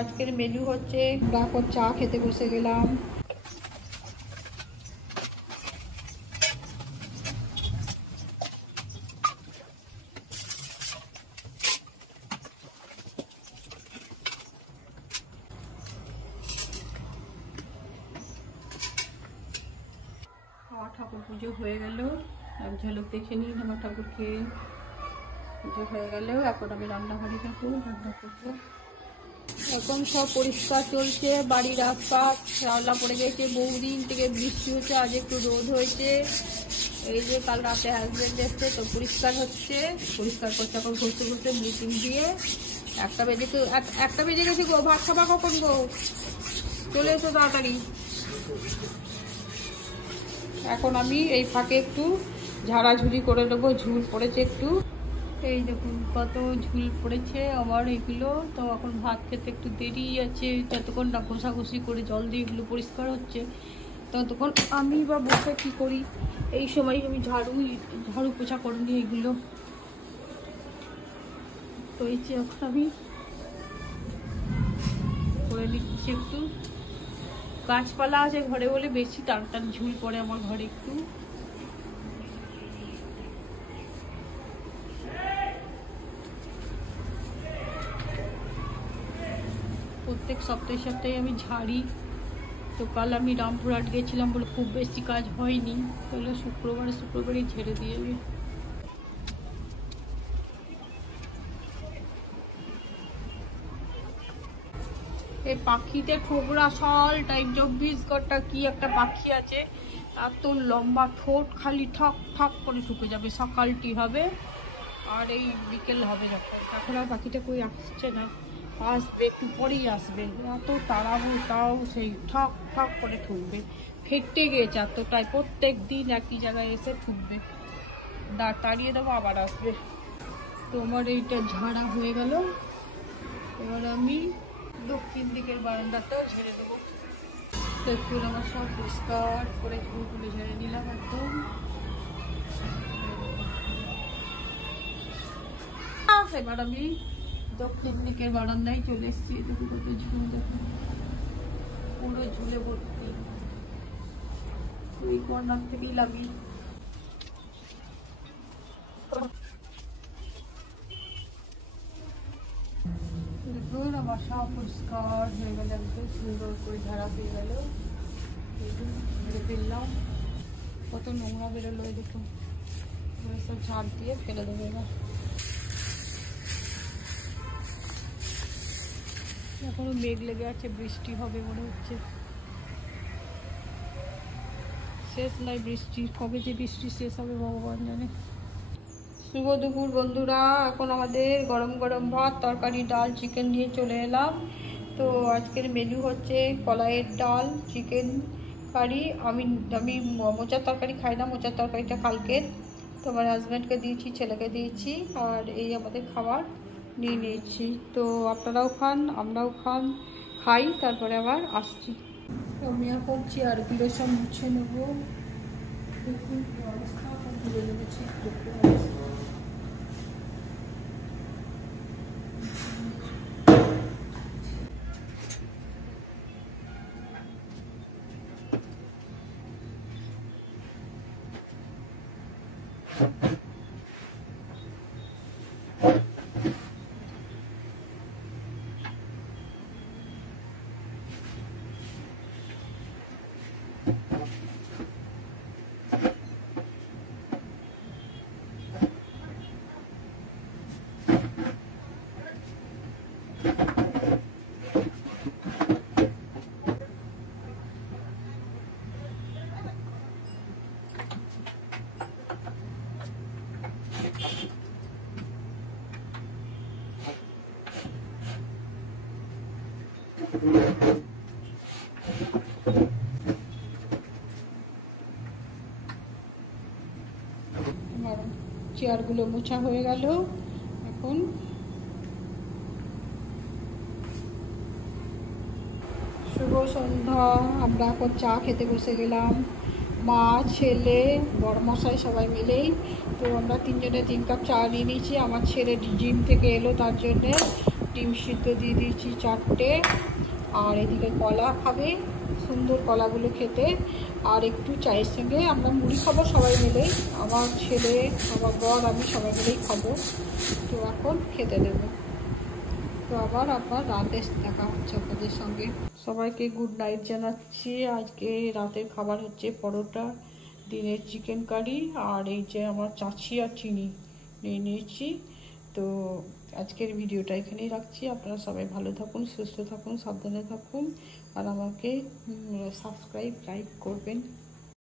আজকের মেনু হচ্ছে, এখন চা খেতে বসে গেলাম। আমার ঠাকুর পুজো হয়ে গেল, এক ঝলক দেখে নিন আমার ঠাকুরকে। পুজো হয়ে গেল, এখন আমি রান্নাঘরে যাবো, রান্না করবো। এখন সব পরিষ্কার চলছে, বাড়ির আশপাশ শ্যাওলা পড়ে গেছে, বহুদিন থেকে বৃষ্টি হচ্ছে, আজ একটু রোদ হয়েছে। এই যে কাল রাতে হাজবেন্ড এসছে তো পরিষ্কার হচ্ছে, পরিষ্কার করছে এখন ঘষতে ঘষতে ব্লিচিং দিয়ে। একটা বেজে গেছে গো, ভাত খাবা কখন গো? চলে এসো তাড়াতাড়ি। এখন আমি এই ফাঁকে একটু ঝাড়াঝুড়ি করে দেবো, ঝুল পড়েছে একটু। এই দেখুন কত ঝুল পড়েছে আমার এগুলো। তো এখন ভাত খেতে একটু দেরি আছে, যতক্ষণ না ঘষাঘষি করে জল দিয়ে এগুলো পরিষ্কার হচ্ছে ততক্ষণ আমি বা বসে কী করি। এই সময় আমি ঝাড়ু পোছা করে নিই এগুলো। তো এই যে এখন আমি করে নিচ্ছি একটু। গাছপালা আছে ঘরে বলে বেশি টানটান ঝুল পড়ে আমার ঘরে একটু। প্রত্যেক সপ্তাহে আমি ঝাড়ি। তো কাল আমি রামপুরহাট গেছিলাম বলে খুব বেশি কাজ হয়নি, তাহলে শুক্রবারে ঝেড়ে দিয়ে যাবে। এই পাখিতে ঠোকরা শাল টাইপ 24 ঘন্টা কি একটা পাখি আছে, এত লম্বা ঠোঁট, খালি ঠক ঠক করে ঢুকে যাবে। সকালটি হবে আর এই বিকেল হবে যখন, এখন আর পাখিটা কই আসছে না, আসবে একটু পরেই আসবে। এত তাড়াবো তাও সেই ঠক ঠক করে ঠুকবে। ফেটে গিয়েছে এতটাই, প্রত্যেক দিন একই জায়গায় এসে ঠুকবে। তাড়িয়ে দেবো আবার আসবে। তো আমার এইটা ঝাড়া হয়ে গেল, এবার আমি দক্ষিণ দিকের বারান্দাটাও ঝেড়ে দেবো। দেখুন আমার সব পরিষ্কার করে ঝুলগুলো ঝেড়ে নিলাম একদম। এবার আমি দক্ষিণ দিকের বারান্দায় চলে এসেছি। দেখুন কত ঝুল, দেখুন পুরো ঝুলে ভর্তি। এই কর্নার থেকেই লাগি। দেখুন আমার সব পরিষ্কার হয়ে গেল, একদম সুন্দর করে ঝাড়া হয়ে গেল। ঝেড়ে ফেললাম, কত নোংরা বেরোলো দেখুন। সব ঝাড় দিয়ে ফেলে দেবো এবার। এখনো মেঘ লেগে আছে, বৃষ্টি হবে মনে হচ্ছে। শেষ নাই বৃষ্টি, কবে যে বৃষ্টি শেষ হবে ভগবান জানে। শুভ দুপুর বন্ধুরা, এখন আমাদের গরম গরম ভাত, তরকারি, ডাল, চিকেন নিয়ে চলে এলাম। তো আজকের মেনু হচ্ছে কলাইয়ের ডাল, চিকেন কারি। আমি মোচার তরকারি খাই না, মোচার তরকারিটা কালকের। তো আমার হাজব্যান্ডকে দিয়েছি, ছেলেকে দিয়েছি, আর এই আমাদের খাবার নিয়ে নিয়েছি। তো আপনারাও খান, আমরাও খাই, তারপরে আবার আসছি। তো আমি এখন চেয়ারগুলো সব মুছে নেবো। দেখুন অবস্থা, তুলে নেমেছি অবস্থা। চেয়ারগুলো মোছা হয়ে গেল। এখন শুভ সন্ধ্যা, আমরা এখন চা খেতে বসে গেলাম, মা, ছেলে, বড়মশাই সবাই মিলেই। তো আমরা তিনজনে 3 কাপ চা নিয়ে নিয়েছি। আমার ছেলে জিম থেকে এলো তার জন্যে। ডিম সিদ্ধ দিয়ে দিয়েছি 4টে, আর এদিকে কলা খাবে, সুন্দর কলাগুলো খেতে। আর একটু চায়ের সঙ্গে আমরা মুড়ি খাবো সবাই মিলেই, আমার ছেলে, আমার বর, আমি সবাই মিলেই খাবো। তো এখন খেতে দেবো। তো আবার রাতে দেখা হচ্ছে আপনাদের সঙ্গে। সবাইকে গুড নাইট জানাচ্ছি। আজকে রাতের খাবার হচ্ছে পরোটা, দিনের চিকেন কারি, আর এই যে আমার চাচি আর চিনি নিয়ে নিয়েছি। তো আজকের ভিডিওটা এখানেই রাখছি। আপনারা সবাই ভালো থাকুন, সুস্থ থাকুন, সাবধানে থাকুন, আর আমাকে সাবস্ক্রাইব, লাইক করবেন।